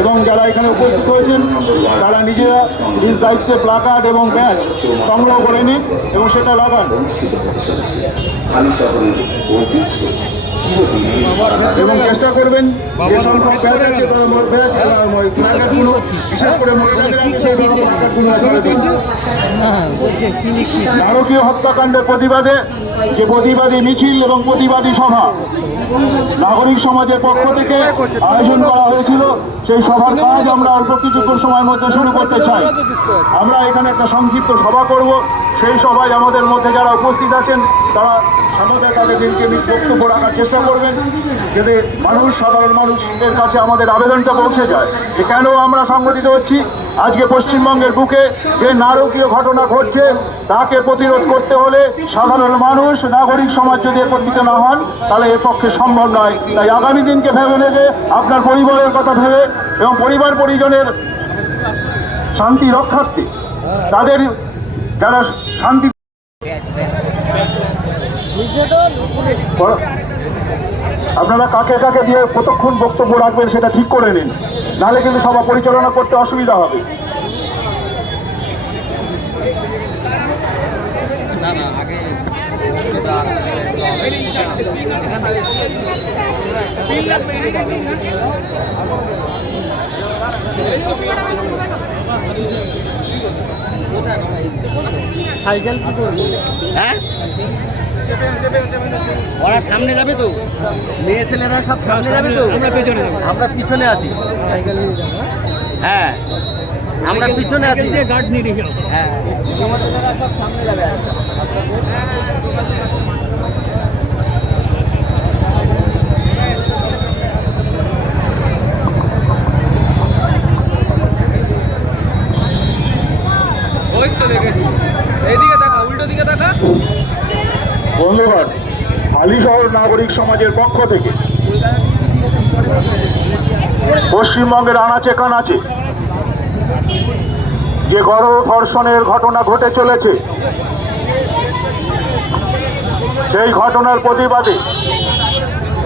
এবং যারা এখানে উপস্থিত হয়েছেন তারা নিজেরা নিজ দায়িত্বে প্লাকার্ড এবং ব্যাজ সংগ্রহ করে নিন এবং সেটা লাগান এবং চেষ্টা করবেন নারকীয় হত্যাকাণ্ডের প্রতিবাদে যে প্রতিবাদী মিছিল এবং প্রতিবাদী সভা নাগরিক সমাজের পক্ষ থেকে আয়োজন করা হয়েছিল, সেই সভার কাজ আমরা অল্প কিছুক্ষণ সময়ের মধ্যে শুরু করতে চাই। আমরা এখানে একটা সংক্ষিপ্ত সভা করব। সেই সভায় আমাদের মধ্যে যারা উপস্থিত আছেন তারা আমাদের তাদেরকে বক্তব্য রাখার চেষ্টা করবেন, যাতে সাধারণ মানুষের কাছে আমাদের আবেদনটা পৌঁছে যায় যে কেন আমরা সংগঠিত হচ্ছি। আজকে পশ্চিমবঙ্গের বুকে যে নারকীয় ঘটনা ঘটছে তাকে প্রতিরোধ করতে হলে সাধারণ মানুষ, নাগরিক সমাজ যদি একত্রিত না হন তাহলে এর পক্ষে সম্ভব নয়। তাই আগামী দিনকে ভেবে নেবে, আপনার পরিবারের কথা ভেবে এবং পরিবার পরিজনের শান্তি রক্ষার্থে তাদের যারা শান্তি আপনারা কাকে কাকে দিয়ে কতক্ষণ বক্তব্য রাখবেন সেটা ঠিক করে নিন, নাহলে কিন্তু সভা পরিচালনা করতে অসুবিধা হবে। সাইকেল কি করবো? হ্যাঁ, ওরা সামনে যাবে তো, মেয়ে ছেলেরা সব সামনে যাবে তো, আমরা পিছনে আছি। হ্যাঁ, আমরা পিছনে আছি। হ্যাঁ, সব সামনে যাবে। বন্ধুগণ, হালিশহর নাগরিক সমাজের পক্ষ থেকে পশ্চিমবঙ্গের আনাচে কানাচে যে গণধর্ষণের ঘটনা ঘটে চলেছে, সেই ঘটনার প্রতিবাদে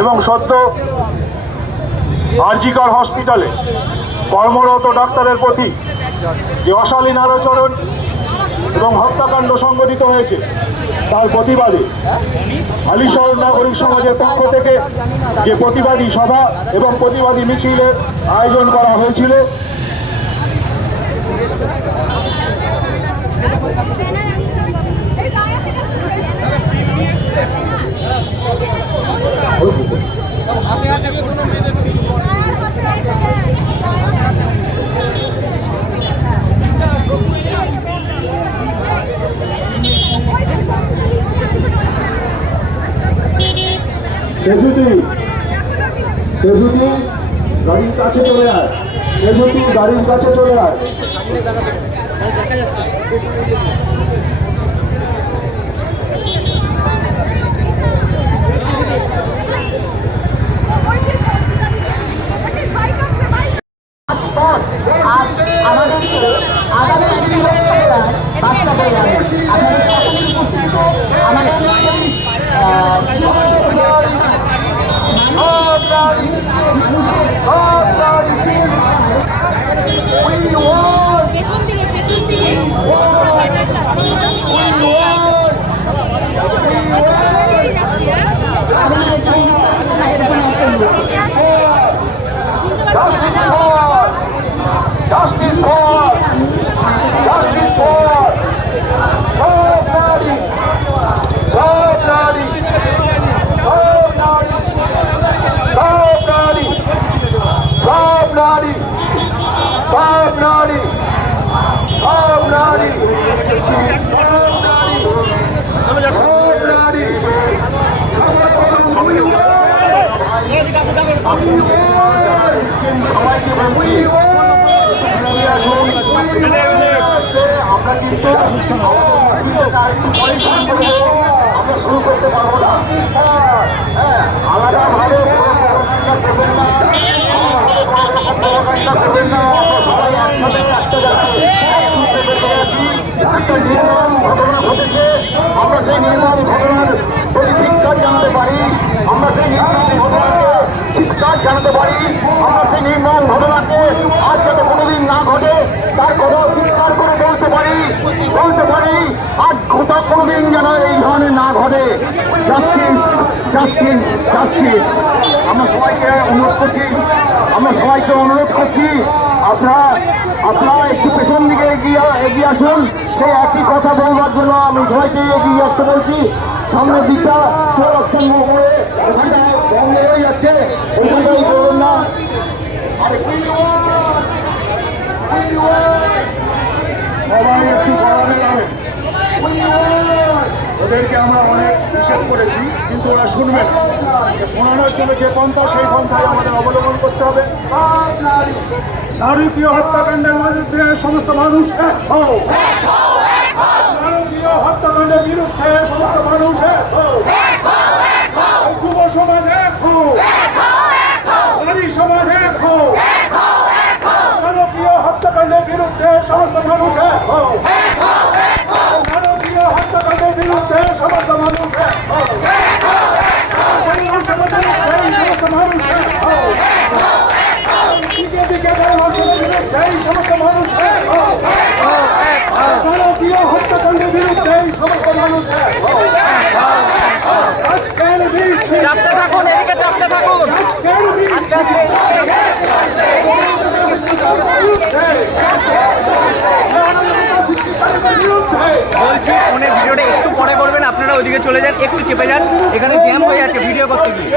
এবং সদ্য আরজিকর হসপিটালে কর্মরত ডাক্তারের প্রতি যে অশালীন আচরণ এবং হত্যাকাণ্ড সংঘটিত হয়েছে তার প্রতিবাদে হালিশহর নাগরিক সমাজের পক্ষ থেকে যে প্রতিবাদী সভা এবং প্রতিবাদী মিছিলের আয়োজন করা হয়েছিল। গাড়ির কাছে চলে আয়, গাড়ির কাছে চলে আয়। Justice for আমরা শুরু করতে পারবো না। আলাদাভাবে একটা নির্মম ঘটনা ঘটেছে, আমরা সেই নির্মম ঘটনার প্রতি ধিক্কার জানাতে পারি, আমরা সেই নির্মম ঘটনাকে চিৎকার জানাতে পারি, আমরা সেই নির্মম ঘটনা তার কথা স্বীকার করে বলতে পারি আর কোনোদিন যেন এই ধরনের না ঘটে। Justice justice justice. আমরা সবাইকে অনুরোধ করছি আপনারা একটু পেছন দিকে এগিয়ে আসুন। সেই একই কথা বলবার জন্য আমি সবাইকে এগিয়ে আসতে বলছি। সামনের দিকটা সংরক্ষণ করে এখানটা বন্ধ হয়ে যাচ্ছে, ওইখানটাই করুন না। সবাই একটু গড়াবে যাবে। ওদেরকে আমরা অনেক নিষেধ করেছি, কিন্তু ওরা শুনবে না। শোনানোর জন্য যে পন্থা, সেই পন্থায় আমাদের অবলম্বন করতে হবে। নারকীয় হত্যাকাণ্ডের বিরুদ্ধে সমস্ত মানুষ এক হও। নারকীয় হত্যাকাণ্ডের বিরুদ্ধে সমস্ত মানুষ এক হও। যুব সমাজ এক হও। নারী সমাজ এক হও। নারকীয় হত্যাকাণ্ডের বিরুদ্ধে সমস্ত মানুষ এক হও। নারকীয় হত্যাকাণ্ডের বিরুদ্ধে সমস্ত মানুষ এক হও। সমস্ত মানুষ এক হও। দিকে দিকে সমস্ত মানুষ এক হও। নারকীয় হত্যাকাণ্ডের বিরুদ্ধে সমস্ত মানুষ এক হও। চাপতে থাকুন, এদিকে চাপতে থাকুন। বলছি ফোনের ভিডিওটা একটু পরে করবেন, আপনারা ওইদিকে চলে যান, একটু চেপে যান, এখানে জ্যাম হয়ে আছে ভিডিও করতে গিয়ে।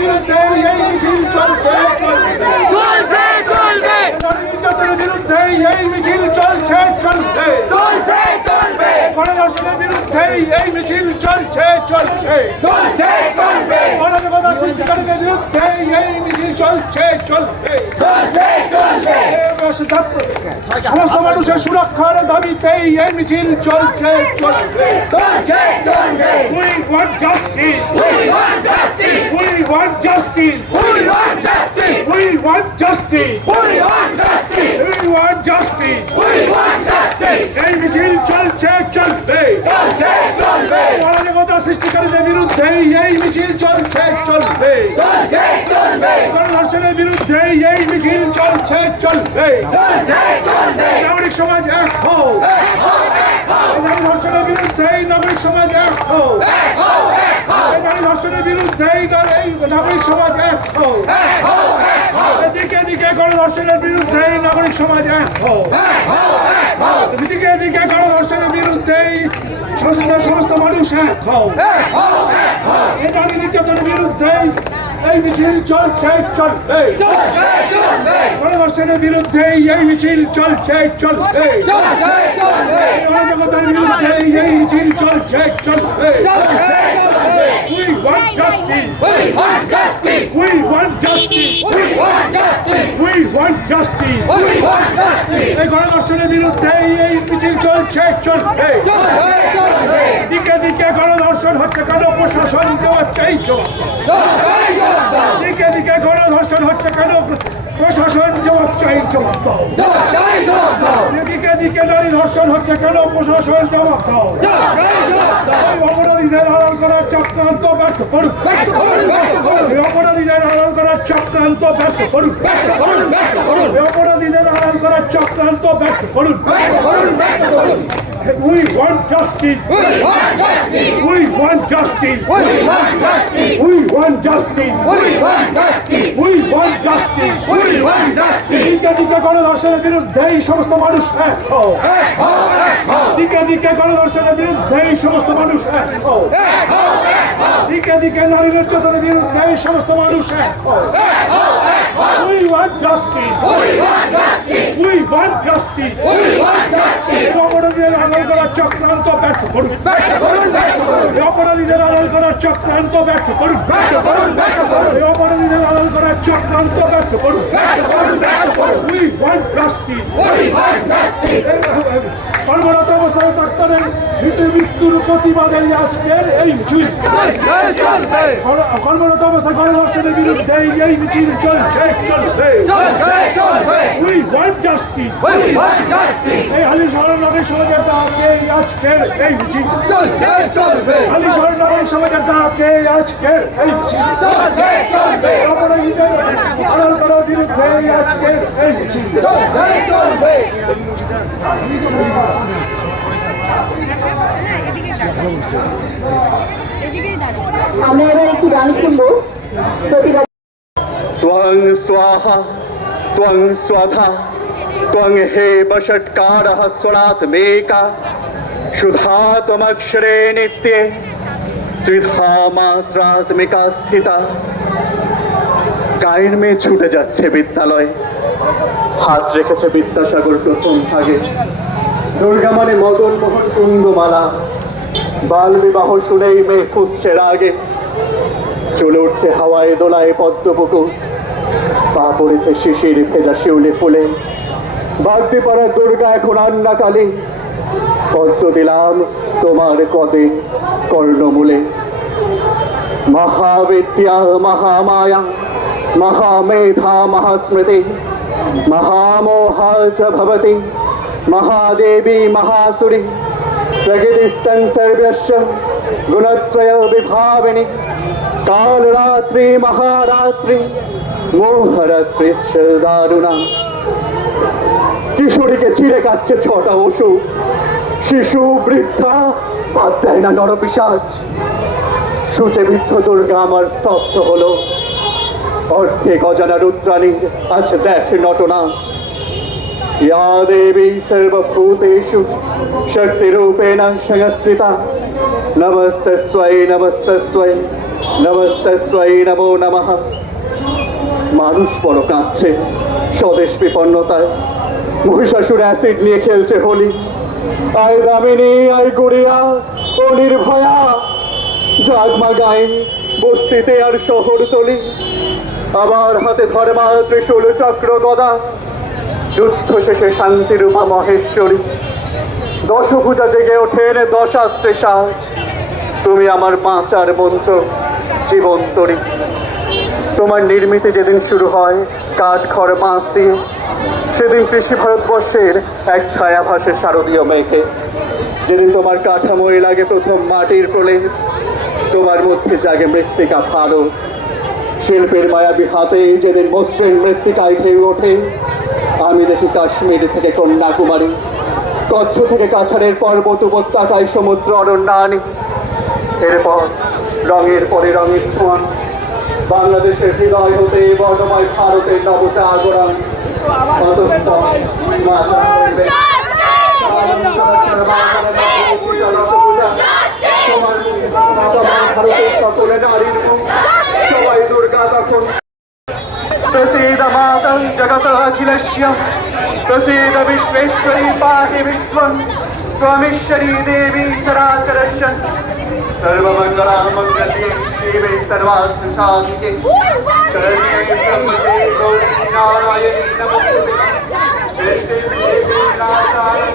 বিরুদ্ধে এই মিছিল চলছে চলবে। গণধর্ষণের বিরুদ্ধে এই মিছিল চলছে চলবে। গণজগতা সৃষ্টিকারীদের বিরুদ্ধে এই মিছিল চলছে চলবে। সমস্ত মানুষের সুরক্ষার দাবিতেই এই মিছিল চলছে চলবে। We want justice. We want justice. We want justice. We want justice. We want justice. We want justice. We want justice. We want justice. এই মিছিল চলছে চলবে। চলছে চলবে। গণজগতা সৃষ্টিকারীদের বিরুদ্ধে এই মিছিল চলছে চলবে। চলছে চলবে। গণধর্ষণের বিরুদ্ধে এই মিছিল চলছে চলবে। চলছে চলবে। নাগরিক সমাজ এক হও। নারী ধর্ষণের বিরুদ্ধে নাগরিক সমাজ এক হও। নারী ধর্ষণের বিরুদ্ধে নাগরিক সমাজ এক হও। দিকে দিকে গণধর্ষণের বিরুদ্ধে নাগরিক সমাজ এক হও। দিকে দিকে গণধর্ষণের বিরুদ্ধে সমস্ত মানুষ এক হও। এই নারী নির্যাতনের বিরুদ্ধে এই মিছিল চলছে চলবে। গণধর্ষণের বিরুদ্ধে এই মিছিল চলছে চলবে। গণজগতার বিরুদ্ধে এই মিছিল চলছে চলবে। We want justice. We want justice. We want justice. We want justice. We want justice. We want justice. এই গণধর্ষণের বিরুদ্ধে এই মিছিল চলছে চলবে। দিকে দিকে গণধর্ষণ হচ্ছে কেন, প্রশাসন জবাব চাই জবাব। দিকে দিকে গণধর্ষণ হচ্ছে কেন, প্রশাসন জবাব চাই জবাব দাও। দিকে দিকে নারী ধর্ষণ হচ্ছে কেন, প্রশাসন জবাব দাও। অপরাধীদের আড়াল করার চক্রান্ত ব্যর্থ করুন। অপরাধীদের আড়াল করার চক্রান্ত ব্যর্থ করুন। অপরাধীদের আড়াল করার চক্রান্ত ব্যর্থ করুন। We want justice. We want justice. We want justice. We want justice. We want justice. We want justice. We want justice. We want justice. দিকে দিকে গণধর্ষণের বিরুদ্ধে এই সমস্ত মানুষ এক হও। দিকে দিকে গণধর্ষণের বিরুদ্ধে এই সমস্ত মানুষ এক হও। দিকে দিকে নারী নির্যাতনের বিরুদ্ধে এই সমস্ত মানুষ এক হও। We want justice. We want justice. We want justice. We want justice. অপরাধীদের আড়াল করার চক্রান্ত ব্যর্থ করুন। অপরাধীদের আড়াল করার চক্রান্ত ব্যর্থ করুন। অপরাধীদের আড়াল করার চক্রান্ত ব্যর্থ করুন। We want justice. We want justice. কর্মরত অবস্থায় ডাক্তারের মৃত্যুর প্রতিবাদে আজকের এই মিছিল। কর্মরত অবস্থায় গণধর্ষণের বিরুদ্ধে এই মিছিল চলছে চলবে। We want justice. We want justice. এই হালি শহর নাগরিক সমাজের ডাকে আজকের এই মিছিল চলছে চলবে। হালি শহর নাগরিক সমাজের ডাকে আজকের এই মিছিল চলছে চলবে। অপরাধীদের আড়াল করার বিরুদ্ধে এই আজকের এই চলবে। আমরা এবার একটি গান শুনবো প্রতিবাদ। त्वं स्वाहा त्वं स्वधा त्वं हे वषट्कारः स्वरात्मेका शुधा त्वमक्षरे नित्ये त्रिधा मात्रात्मिका स्थिता। গায়ের মেয়ে ছুটে যাচ্ছে বিদ্যালয়ে, হাত রেখেছে বিদ্যাসাগর প্রথম ভাগে। দুর্গা মানে মদন মোহন কুন্দমালা, বাল বিবাহ শুনেই মেয়ে খুঁজছে রাগে। চলে উঠছে হাওয়ায় দোলায় পদ্মপুকুর, পা পড়েছে শিশির ভেজা শিউলি ফুলে। বাগদি পাড়ার দুর্গা এখন আন্নাকালী, পদ্ম দিলাম তোমার কদে কর্ণমূলে। মহাবিদ্যা মহামায়া মহামেধা মহাস্মৃতি মহামোহা চ ভবতি মহাদেবী মহাসুরি। প্রকৃতিস্তং সর্বস্য গুণত্রয় বিভাবিনী কালরাত্রি মহারাত্রি মোহরাত্রি দারুণা। কিশোরীকে ছিঁড়ে কাচ্ছে ছটা অসুখ, শিশু বৃদ্ধা বাদ দেয় না নরপিশাচ। সূচে বৃদ্ধ দুর্গা আমার স্তব্ধ হলো, অর্ধেক অজানা রুদ্রাণীর আজ দেখ নটনাচ। या देवी सर्वभूतेषु शक्तिरूपेण संस्थिता नमस्तस्यै नमस्तस्यै नमस्तस्यै नमो नमः। মানুষ বড় কাঁদছে স্বদেশ বিপন্নতায়, মহিষাসুর অ্যাসিড নিয়ে খেলছে হোলি। আয় দামিনী আয় গুড়িয়া ও নির্ভয়া, জাগমা গায়ে বস্তিতে আর শহর তলি। আবার হাতে ধর্মা ত্রিশূল চক্র গদা, যুদ্ধ শেষে শান্তিরূপা মহেশ্বরী। দশভুজা জেগে ওঠেন দশাস্ত্রে সাজ, তুমি আমার বাঁচার মন্ত্র জীবন্তরী। তোমার নির্মিতি যেদিন শুরু হয় কাঠ খড় বাঁশ দিয়ে, সেদিন কৃষি ভারতবর্ষের এক ছায়াভাসে শারদীয় মেঘে। যেদিন তোমার কাঠামোয় লাগে প্রথম মাটির প্রলেপ, তোমার মধ্যে জাগে মৃত্তিকা ভারত। শিল্পের মায়াবী হাতে যেদিন মসৃণ মৃত্তিকায় ঢেউ ওঠে, আমি দেখি কাশ্মীর থেকে কন্যাকুমারী, কচ্ছ থেকে কাছাড়ের পর্বত উপত্যকায় সমুদ্র অরণ্যানি। এরপর রঙের পরে রঙের ছোঁয়া, বাংলাদেশের হৃদয় হতে বর্ণময় ভারতের নবজাগরণ। সকলে নারীর মুখ, সবাই দুর্গা তখন। प्रसीद मातं जगत अखिलस्य प्रसीद विश्वेश्वरी पाहि विश्वं त्वमीश्वरी देवी चराचरस्य। सर्वमङ्गलामङ्गल्ये शिवे सर्वार्थसाधिके शरण्ये त्र्यम्बके गौरी नारायणी नमोस्तुते। देवी नारायणी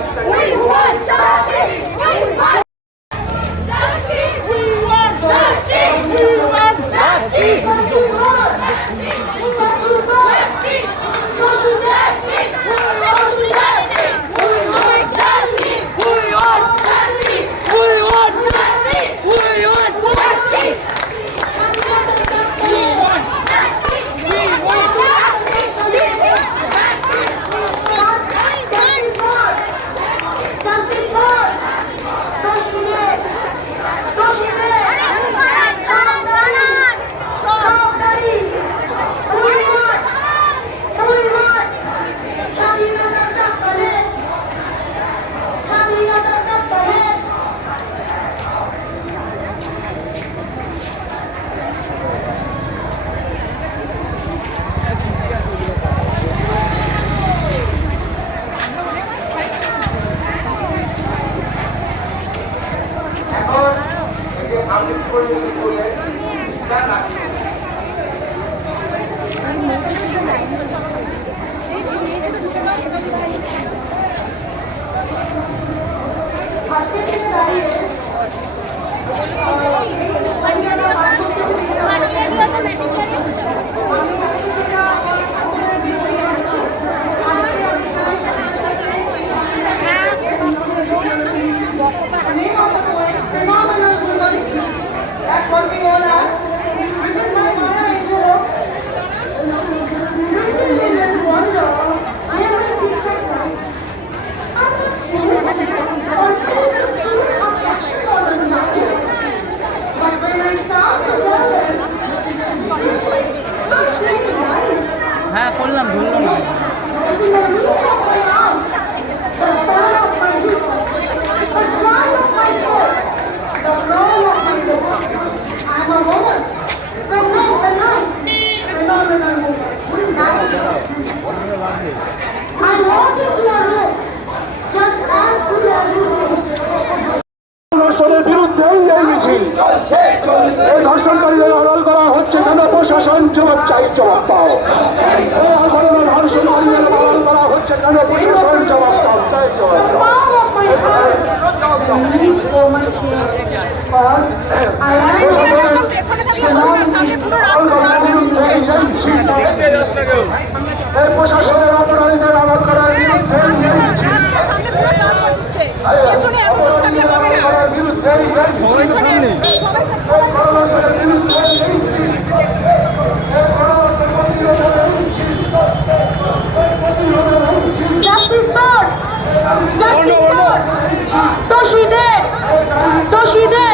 জবাব চাই, জবাব দাও। করোনা ভার্সন আইনের পালন করা হচ্ছে কেন? প্রশাসন জবাব দাও, চাই জবাব দাও। এই প্রশাসনের অপরাধীদের আবার করার বিরুদ্ধে দোষীদের